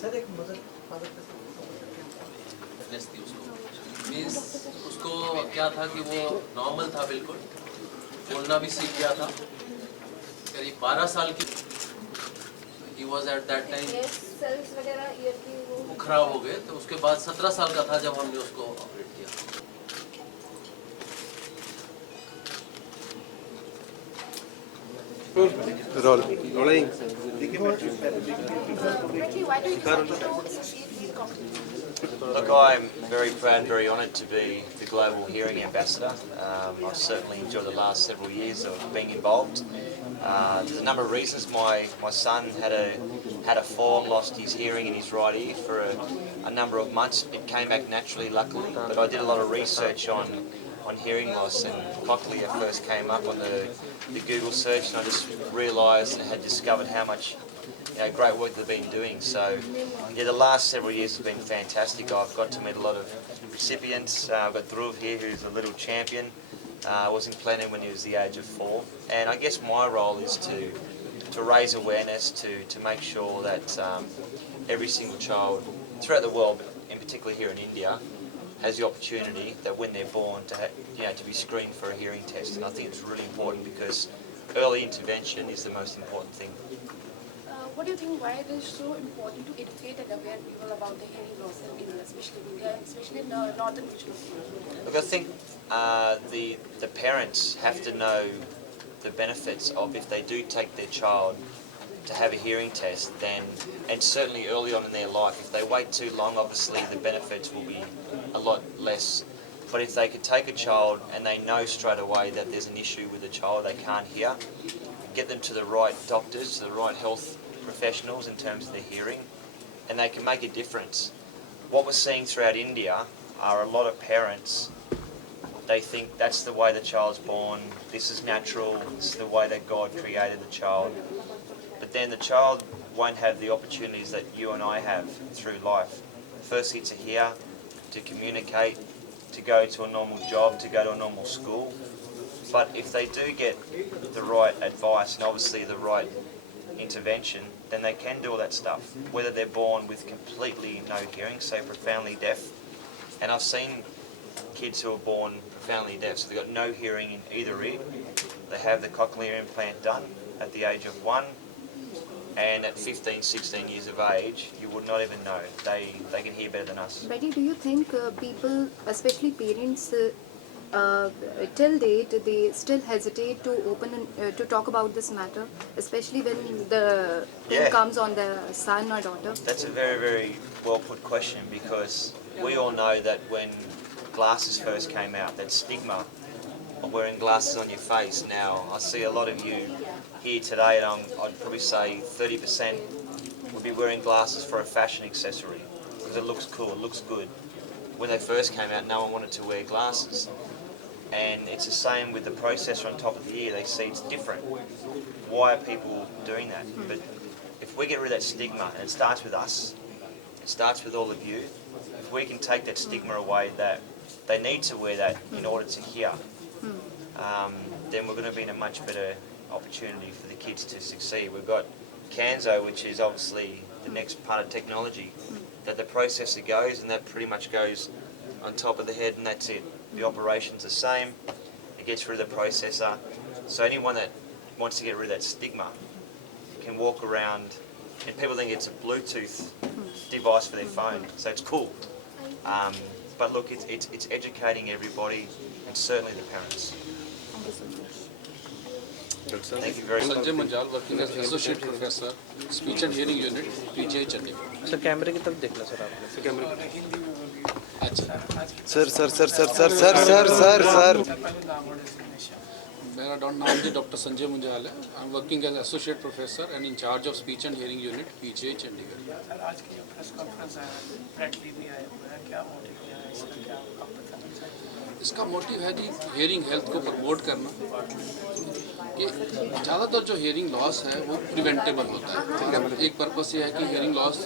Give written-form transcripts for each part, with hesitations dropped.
Fitness थी उसको, means उसको क्या था कि वो नॉर्मल था बिल्कुल, बोलना भी सीख गया था। करीब 12 साल की he was at that time, sales वगैरह ईयर की वो खराब हो गए, तो उसके बाद 17 साल का था जब हमने उसको ऑपरेट किया। Rolling. Look, I'm very proud and very honoured to be the Global Hearing Ambassador. I've certainly enjoyed the last several years of being involved. There's a number of reasons. My son had a fall, lost his hearing in his right ear for a number of months. It came back naturally, luckily, but I did a lot of research on hearing loss, and cochlear first came up on the Google search, and I just realised and had discovered how much great work they've been doing. So yeah, the last several years have been fantastic. I've got to meet a lot of recipients. I've got Dhruv here, who's a little champion. I was in planning when he was the age of 4, and I guess my role is to raise awareness, to make sure that every single child throughout the world, in particular here in India, has the opportunity that when they're born to to be screened for a hearing test. And I think it's really important because early intervention is the most important thing. What do you think, why it is so important to educate and aware people about the hearing loss in India, especially in India, especially in northern region? Look, I think the parents have to know the benefits of, if they do take their child to have a hearing test, then, and certainly early on in their life, if they wait too long, obviously the benefits will be a lot less. But if they could take a child and they know straight away that there's an issue with the child, they can't hear, get them to the right doctors, to the right health professionals in terms of their hearing, and they can make a difference. What we're seeing throughout India are a lot of parents, they think that's the way the child's born, this is natural, this is the way that God created the child. But then the child won't have the opportunities that you and I have through life. Firstly, to hear, to communicate, to go to a normal job, to go to a normal school. But if they do get the right advice and obviously the right intervention, then they can do all that stuff. Whether they're born with completely no hearing, say profoundly deaf, and I've seen kids who are born profoundly deaf, so they've got no hearing in either ear. They have the cochlear implant done at the age of 1, and at 15, 16 years of age, you would not even know. They can hear better than us. Betty, do you think people, especially parents, till date, they still hesitate to open to talk about this matter, especially when the thing comes on the son or daughter? That's a very, very well put question, because we all know that when glasses first came out, that stigma of wearing glasses on your face. Now, I see a lot of you here today, and I'd probably say 30% would be wearing glasses for a fashion accessory, because it looks cool, it looks good. When they first came out, no one wanted to wear glasses. And it's the same with the processor on top of the ear. They see it's different. Why are people doing that? But if we get rid of that stigma, and it starts with us, it starts with all of you, if we can take that stigma away that they need to wear that in order to hear, then we're going to be in a much better opportunity for the kids to succeed. We've got Canzo, which is obviously the next part of technology, that the processor goes, and that pretty much goes on top of the head, and that's it. The operation's the same, it gets rid of the processor. So anyone that wants to get rid of that stigma can walk around, and people think it's a Bluetooth device for their phone, so it's cool. But look, it's educating everybody, and certainly the parents. Thank you very much. Sanjay Manjal, working as Associate Professor, Speech and Hearing Unit, PGI Chandigarh. Sir कैमरे की तरफ देखना sir आपने sir कैमरे अच्छा sir sir sir sir sir sir sir sir sir मेरा नाम जी डॉक्टर संजय मुंजाल है. I am working as associate professor and in charge of speech and hearing unit PGI Chandigarh. Sir आज की जो प्रेस कॉन्फ्रेंस है ब्रैडली भी आए हुए हैं, क्या मोटिव है इसका, क्या आप बताना चाहिए? इसका मोटिव है जी हियरिंग हेल्थ को प्रमोट करना, कि ज़्यादातर जो हियरिंग लॉस है वो प्रिवेंटेबल होता है. एक पर्पस ये है कि हियरिंग लॉस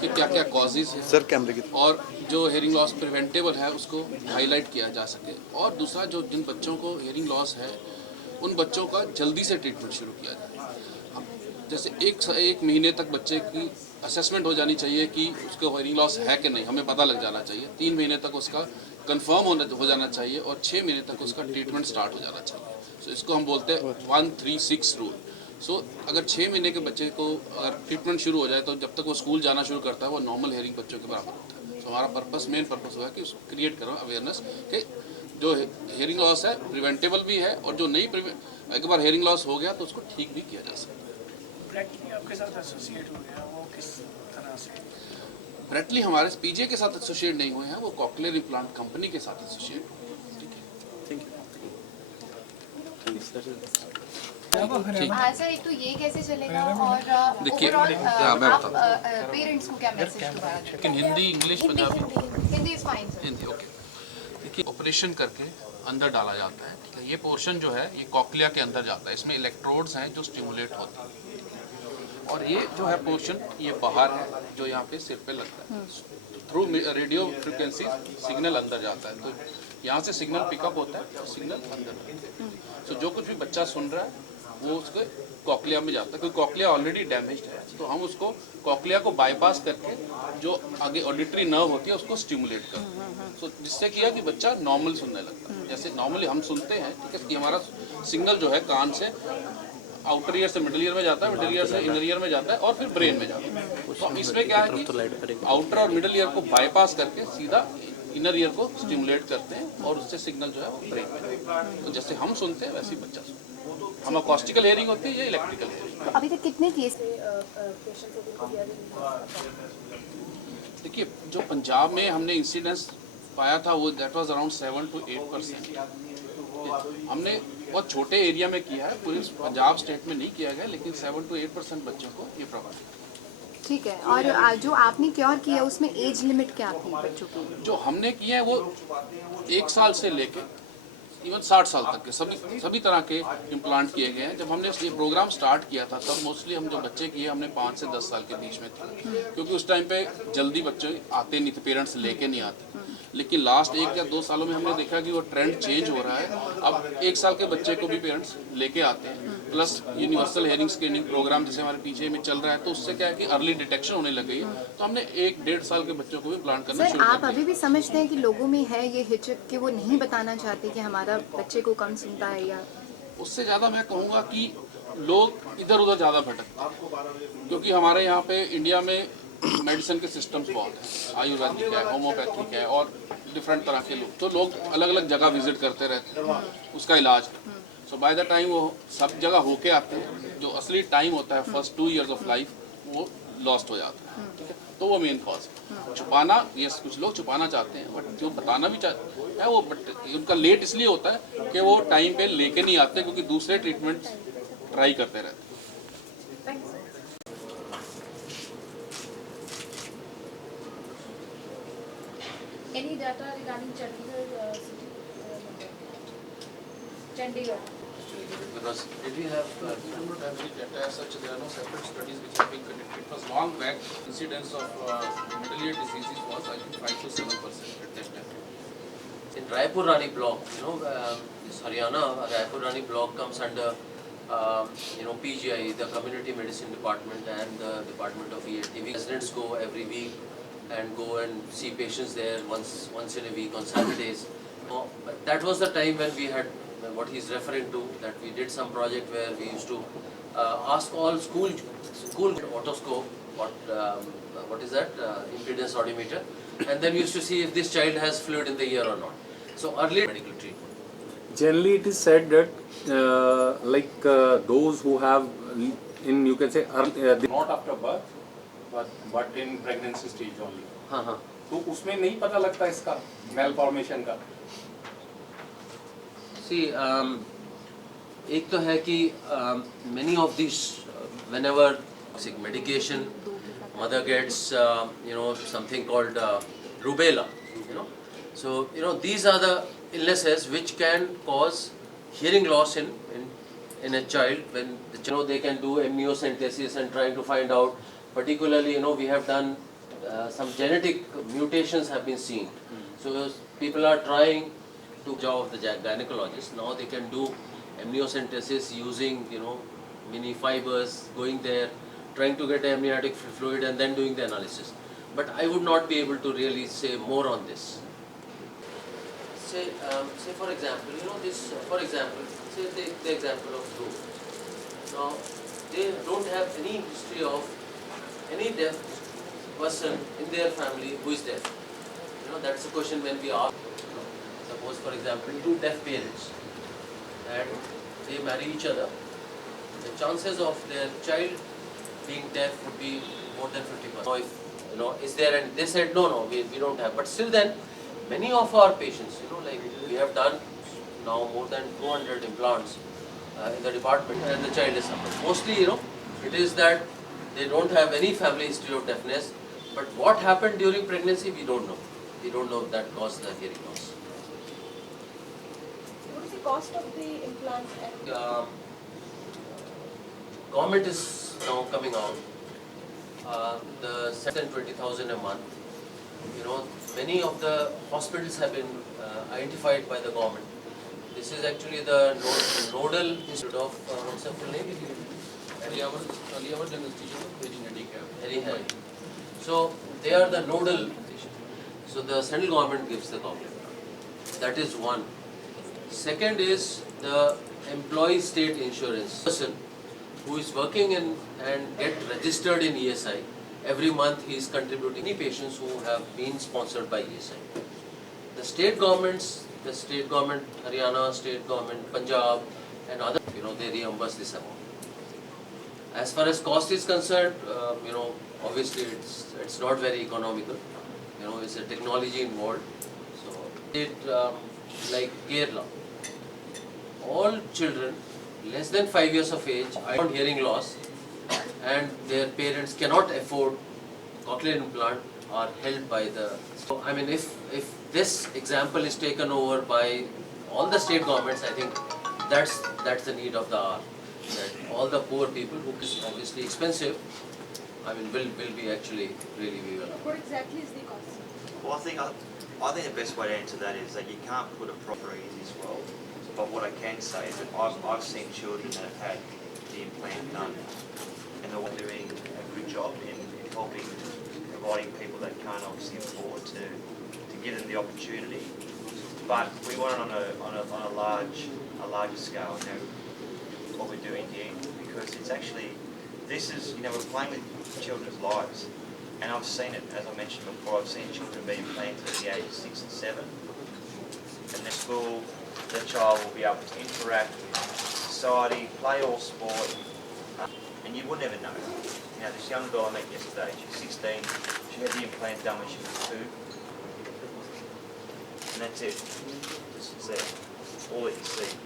के क्या क्या कॉजेज़ हैं सर कैमरे की और जो हियरिंग लॉस प्रिवेंटेबल है उसको हाईलाइट किया जा सके. और दूसरा, जो जिन बच्चों को हियरिंग लॉस है उन बच्चों का जल्दी से ट्रीटमेंट शुरू किया जाए. जैसे एक महीने तक बच्चे की असेसमेंट हो जानी चाहिए कि उसको हेयरिंग लॉस है कि नहीं, हमें पता लग जाना चाहिए। 3 महीने तक उसका कंफर्म हो जाना चाहिए और 6 महीने तक उसका ट्रीटमेंट स्टार्ट हो जाना चाहिए। सो इसको हम बोलते हैं 1-3-6 रूल। सो अगर 6 महीने के बच्चे को अगर ट्रीटमेंट शुरू हो जाए तो जब तक वो स्कूल जाना शुरू करता है वो नॉर्मल हेयरिंग बच्चों के बराबर होता है। सो हमारा मेन पर्पस हुआ कि उसको क्रिएट करो अवेयरनेस कि जो हेयरिंग लॉस है प्रिवेंटेबल भी है, और जो नहीं एक बार हेयरिंग लॉस हो गया तो उसको ठीक भी किया जा सकता है। ब्रैटली आपके साथ एसोसिएट हो गया, वो किस तरह से? ब्रैटली हमारे पीजे के साथ एसोसिएट नहीं हुए हैं, वो कॉकलियर इम्प्लांट कंपनी के साथ एसोसिएट हुए हैं। ठीक है, हाँ सर, एक तो ये कैसे चलेगा और देखिए, ओवरऑल मैं आप बताता पेरेंट्स को क्या मैसेज दोबारा देंगे? लेकिन Hindi, English, Punjabi, Hindi is fine sir. Hindi okay. देखिए, ऑपरेशन करके अंदर डाला जाता है, ठीक है। ये पोर्शन जो है ये कॉकलिया के अंदर जाता है, इसमें इलेक्ट्रोड्स हैं जो स्टिमुलेट होते हैं, और ये जो है पोर्शन ये बाहर है जो यहाँ पे सिर पे लगता है। थ्रू रेडियो फ्रिक्वेंसी सिग्नल अंदर जाता है, तो यहाँ से सिग्नल पिकअप होता है और सिग्नल अंदर लगता है। तो जो कुछ भी बच्चा सुन रहा है वो उसके कॉकलिया में जाता है, क्योंकि कॉकलिया ऑलरेडी डैमेज्ड है, तो हम उसको कॉकलिया को बाईपास करके जो आगे ऑडिटरी नर्व होती है उसको स्टिमुलेट करते हैं। तो जिससे किया कि बच्चा नॉर्मल सुनने लगता है, जैसे नॉर्मली हम सुनते हैं, ठीक है। कि हमारा सिग्नल जो है कान से आउटर ईयर से मिडिल ईयर में जाता है, मिडिल ईयर से इनर ईयर में जाता है और फिर ब्रेन में जाता है। तो इसमें क्या है कि आउटर और मिडिल ईयर को बाईपास करके सीधा इनर ईयर को स्टिमुलेट करते हैं और उससे सिग्नल जो है वो ब्रेन में जाता है। तो जैसे हम सुनते हैं वैसे ही बच्चा सुनता है। हम अकॉस्टिकल हेयरिंग होती है या इलेक्ट्रिकल हेयरिंग। तो अभी तक कितने केस? देखिए, जो पंजाब में हमने इंसिडेंस पाया था वो दैट वाज अराउंड 7 to 8%। हमने बहुत छोटे एरिया में किया है, पूरे पंजाब स्टेट में नहीं किया गया, लेकिन 7 to 8% बच्चों को ये प्रॉब्लम है। ठीक है, और जो आपने क्योर किया उसमें एज लिमिट क्या थी बच्चों की? जो हमने किए हैं वो 1 साल से लेके इवन 60 साल तक के सभी तरह के इम्प्लांट किए गए हैं। जब हमने ये प्रोग्राम स्टार्ट किया था तब मोस्टली हम जो बच्चे किए हमने 5 से 10 साल के बीच में थे, क्योंकि उस टाइम पे जल्दी बच्चे आते नहीं थे, पेरेंट्स लेके नहीं आते। लेकिन लास्ट 1 या 2 सालों में हमने देखा कि वो ट्रेंड चेंज हो रहा है। अब 1 साल के बच्चे को भी पेरेंट्स लेके आते हैं, plus universal hearing screening program जैसे हमारे पीछे में चल रहा है, तो उससे क्या है कि अर्ली डिटेक्शन होने लग गई है। तो हमने 1-1.5 साल के बच्चों को भी प्लांट करना सर, शुरू आप कर अभी भी समझते हैं कि लोगों में है ये हिचक कि वो नहीं बताना चाहते कि हमारा बच्चे को कम सुनता है? या उससे ज़्यादा मैं कहूँगा कि लोग इधर उधर ज़्यादा भटकते हैं, क्योंकि हमारे यहाँ पे इंडिया में मेडिसिन के सिस्टम्स बहुत हैं, आयुर्वेदिक है, होम्योपैथिक है और डिफरेंट तरह के लोग, तो लोग अलग अलग जगह विजिट करते रहते हैं उसका इलाज। सो बाय द टाइम वो सब जगह होके आते हैं, जो असली टाइम होता है फर्स्ट 2 years ऑफ लाइफ वो लॉस्ट हो जाता है, ठीक है। तो वो मेन कॉज है। छुपाना, ये कुछ लोग छुपाना चाहते हैं, बट जो बताना भी चाहते हैं वो बट उनका लेट इसलिए होता है कि वो टाइम पे लेके नहीं आते, क्योंकि दूसरे ट्रीटमेंट ट्राई करते रहते हैं। Any data regarding Chandigarh city? Chandigarh. Because did we have We do not have any data as such. There are no separate studies which have been conducted. It was long back. Incidence of middle ear diseases was I think 5 to 7% at that time. in Raipur Rani block, this Haryana Raipur Rani block comes under PGI, the Community Medicine Department, and the Department of ENT. We residents go every week and go and see patients there once in a week on Saturdays. But that was the time when we had what he's referring to, that we did some project where we used to ask all school otoscope, what is that, impedance odometer, and then we used to see if this child has fluid in the ear or not. So early medical treatment. Generally, it is said that those who have, in you can say, not after birth, but in pregnancy stage only. हाँ हाँ. तो उसमें नहीं पता लगता इसका malformation का. See, एक तो है कि many of these whenever medication, mother gets something called rubella, so these are the illnesses which can cause hearing loss in a child. When they can do amniocentesis and trying to find out, particularly we have done some genetic mutations have been seen. So people are trying to job of the gynecologist. Now they can do amniocentesis using mini fibers, going there, trying to get amniotic fluid and then doing the analysis. But I would not be able to really say more on this. Say for example, for example, say take the example of Dhruv. Now, they don't have any history of any deaf person in their family who is deaf. That's a question when we ask. Suppose, for example, two deaf parents and they marry each other. The chances of their child being deaf would be more than 50%. If, is there, and they said, no, we don't have. But still then, many of our patients, like we have done now more than 200 implants in the department and the child is suffering. Mostly, it is that they don't have any family history of deafness, but what happened during pregnancy, we don't know. We don't know if that caused the hearing loss. What is the cost of the implants? And Government is now coming out. The 20,000 a month. Many of the hospitals have been identified by the government. This is actually the nodal institute of what's the full name? Aliyavar General Institute of Hearing Handicap. So they are the nodal. So the central government gives the copy. That is one. Second is the employee state insurance person who is working in and get registered in ESI. Every month he is contributing. Many patients who have been sponsored by ESI. The state governments, Haryana, state government, Punjab, and other, they reimburse this amount. As far as cost is concerned, obviously it's not very economical. It's a technology involved. So, like Kerala, all children less than 5 years of age are hearing loss, and their parents cannot afford cochlear implant are held by the. So I mean, if this example is taken over by all the state governments, I think that's the need of the hour. That all the poor people, who is obviously expensive, I mean, will be actually really well. what exactly is the cost? Well, I think the best way to answer that is that you can't put a proper easy as well. But what I can say is that I've seen children that have had the implant done, and they're doing a good job in providing people that can't obviously afford to give them the opportunity. But we want it on a larger scale. What we're doing here, because it's actually, this is, we're playing with children's lives. And I've seen it, as I mentioned before, I've seen children being implanted at the age of 6 and 7. And in school, the child will be able to interact with society, play all sport, and you would never know. This young girl I met yesterday, she's 16, she had the implant done when she was 2. And that's it. It's there. All that you see.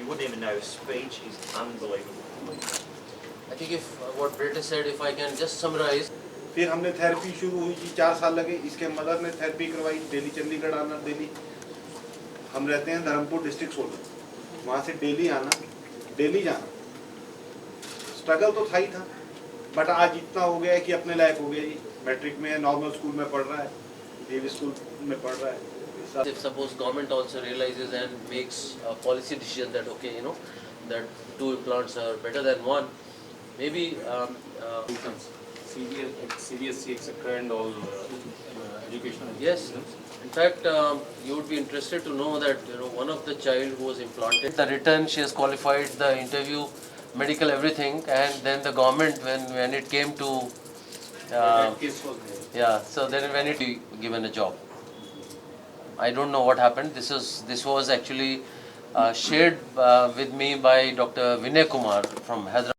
You wouldn't even know. Speech is unbelievable. I think if what Brett has said, if I can just summarize. फिर हमने therapy शुरू हुई जी, 4 साल लगे. इसके mother ने therapy करवाई, दिल्ली, चंडीगढ़ आना, दिल्ली. हम रहते हैं धर्मपुर डिस्ट्रिक्ट 16, वहाँ से डेली आना, डेली जाना. स्ट्रगल तो था ही था, बट आज इतना हो गया है कि अपने लायक हो गया जी. मैट्रिक में नॉर्मल स्कूल में पढ़ रहा है, डीवी स्कूल में पढ़ रहा है. If suppose government also realizes and makes a policy decision that okay, that 2 implants are better than 1, maybe CBSE, etc. and all education. Yes. In fact, you would be interested to know that one of the child who was implanted, the written, she has qualified, the interview, medical, everything, and then the government, when it came to so then when it given a job. I don't know what happened. This was actually shared with me by Dr. Vinay Kumar from Hyderabad.